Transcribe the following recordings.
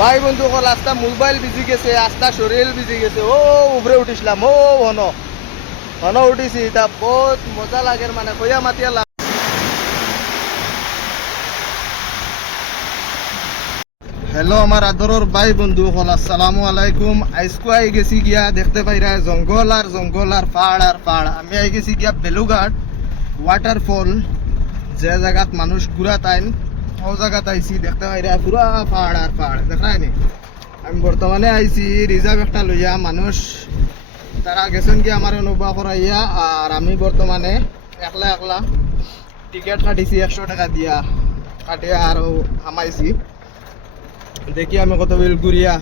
ভাই বন্ধু কল আস্তা মোবাইল বিজি গেছে, আস্তা শরীর বিজি গেছে। ও উপরে উঠিছিলাম, ও হন হন উঠিছি, তা বহুত মজা লাগে মানে কইয়া মাতিয়া লাগ। হ্যালো আমার আদরের ভাই বন্ধু কল, আসসালামু আলাইকুম। আইসকু আই গেছি গিয়া দেখতে পাইরা জঙ্গল আর পাহাড়। আমি আই গেছি গিয়া বেলুঘাট ওয়াটারফল, যে জায়গাত মানুষ ঘুরা তাইন ও জায়গাত আইছি। দেখতে পাইরা পুরা পাহাড় দেখায়নি। আমি বর্তমানে আইছি রিজার্ভ একটা লইয়া, মানুষ তারা গেছেন কি আমার অনুভব করাইয়া। আর আমি বর্তমানে একলা টিকিট কাটিছি 100 টাকা দিয়া, কাটিয়া আরো হামাইছি। দেখি আমি কত বিল ঘুরিয়া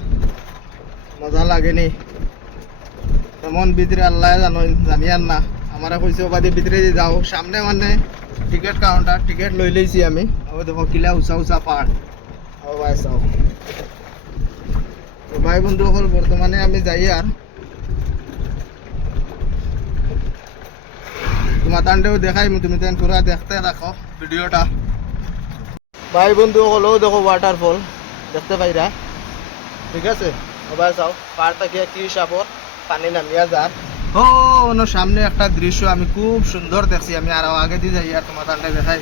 মজা লাগেনি। তেমন ভিতরে আল্লাহ জানিয়ার না, আমারা কইছে বাদে ভিতরে যাও। সামনে মানে টিকিট কাউন্টার, টিকিট লই লইছি আমি। ও দেখো কিলা উঁচা পাহাড়। ও ভাই চাও ভাই বন্ধু হল, বর্তমানে আমি যাই আর তোমার তান্ডেও দেখাই, তুমি তেন পুরা দেখতে রাখো ভিডিওটা। ভাই বন্ধু হলো দেখো ওয়াটারফল দেখতে পাইরা, ঠিক আছে। ভাই চাও পাহাড়টা গিয়ে কি হিসাবর পানি নামিয়া যার। ও সামনে একটা দৃশ্য আমি খুব সুন্দর দেখছি। আমি আরো আগে দিয়ে যাই আর তোমার তান্ডে দেখাই।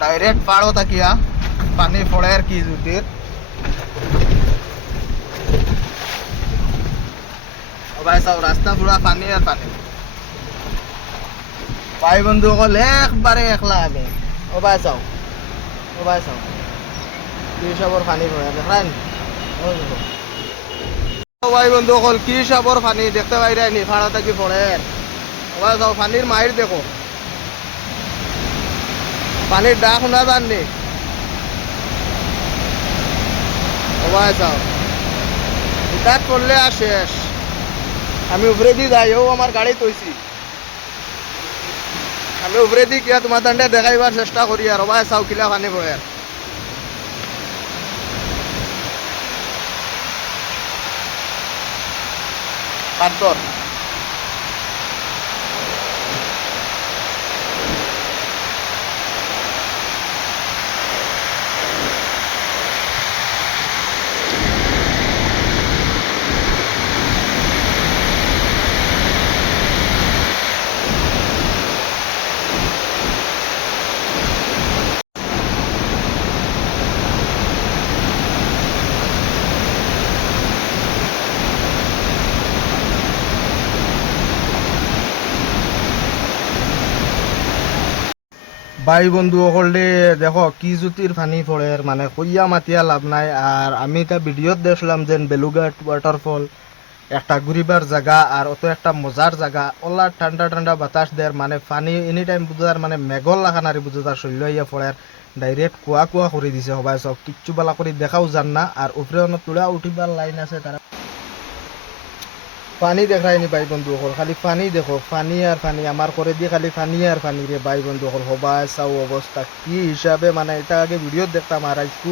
ডাইরেক্ট পাড়ো তাকিয়া পানি পড়ে আর কি জুতির। ভাই চাও রাস্তা পুরা পানি আর পানি। ভাই বন্ধু কল একবারে একলা আমি। ও ভাই চাও কি হিসাবর পানি পড়ে দেখান। ভাই বন্ধু কল কি হিসাবর পানি দেখতে পাইরা নি, ফাড়া থাকি পড়ে। ও ভাই চাও পানির মাইর দেখো, পানির ডাক শোনা যাননি। ও ভাই চাও ইটাত করলে আর শেষ। আমি উপরে দিয়ে যাই, ও আমার গাড়ি তৈছি। আমি উপরে দিয়ে কিয়া তোমার তান্ডে দেখাইবার চেষ্টা করি আর। ভাই চাও কিলা পানি পড়ে। পাথর ভাই বন্ধু সকলে দেখো কি জুতির পানি পড়ে, মানে কইয়া মাতিয়া লাভ নাই। আর আমি এটা ভিডিওত দেখলাম যে বেলুঘাট ওয়াটারফল একটা ঘুরিবার জায়গা আর অত একটা মজার জায়গা। ওলা ঠান্ডা বাতাস দেয়, মানে পানি এনি টাইম বুঝার মানে মেঘল লাগানারি বুঝার শৈল্য ইয়া পড়ে। ডাইরেক্ট কুয়া করে দিছে সবাই, সব কিচ্ছু বালা করে দেখাও যান না। আর উপরে অনেক তুলা উঠিবার লাইন আছে, তারা পানি দেখায়নি। ভাই বন্ধু হল খালি পানি দেখো, পানি আর পানি আমার করে দিয়ে খালি পানি আর পানি রে। ভাই বন্ধু হল সবাই চাও অবস্থা কি হিসাবে, মানে এটা আগে ভিডিও দেখতাম আর আজকু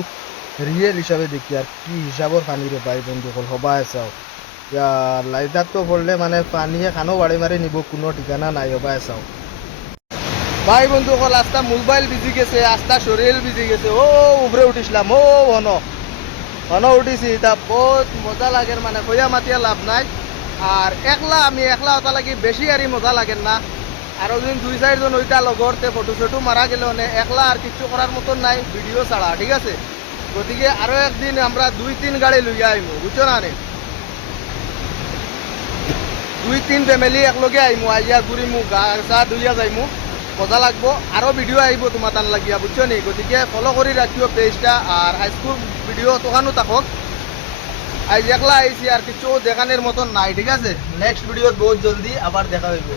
রিয়েল হিসাবে দেখি আর কি হিসাবর পানি রে। ভাই বন্ধু হল সবাই চাও লাইটার তো পড়লে মানে পানিয়ে খানো বাড়ি মারি নিব, কোনো ঠিকানা নাই। সবাই চাও ভাই বন্ধু হল আস্তা মোবাইল বিজি গেছে, আস্তা শরীর বিজি গেছে। ও উপরে উঠিছিলাম, ও হন উঠিছি, তা বহুত মজা লাগে মানে কইয়া মাতিয়া লাভ নাই। আর আমি একলা ওটা লাগি বেশি আর মজা লাগেন না। আর যদি 2-4 জন ওইটা লগরতে ফটো চটো মারা গেলে একলা আর কিছু করার মতন নাই ভিডিও ছাড়া, ঠিক আছে। গতিকে আরো একদিন আমরা 2-3 গাড়ি লইয়া আইমু, বুঝছো না রে। 2-3 ফ্যামিলি একলগে আইমু, আইয়া ঘুরিমু, গা চা ধুইয়া যাইমু, মজা লাগবো। আরো ভিডিও আইব তোমার টান লাগিয়া, বুঝছো নি। গতিকে ফলো করে রাখিও পেজটা। আর হাইস্কুল ভিডিও তোখানো থাকক। আজ একলা আইছি আর কিছু দেখানোর মতন নাই, ঠিক আছে। নেক্সট ভিডিও বহুত জলদি আবার দেখা হইব।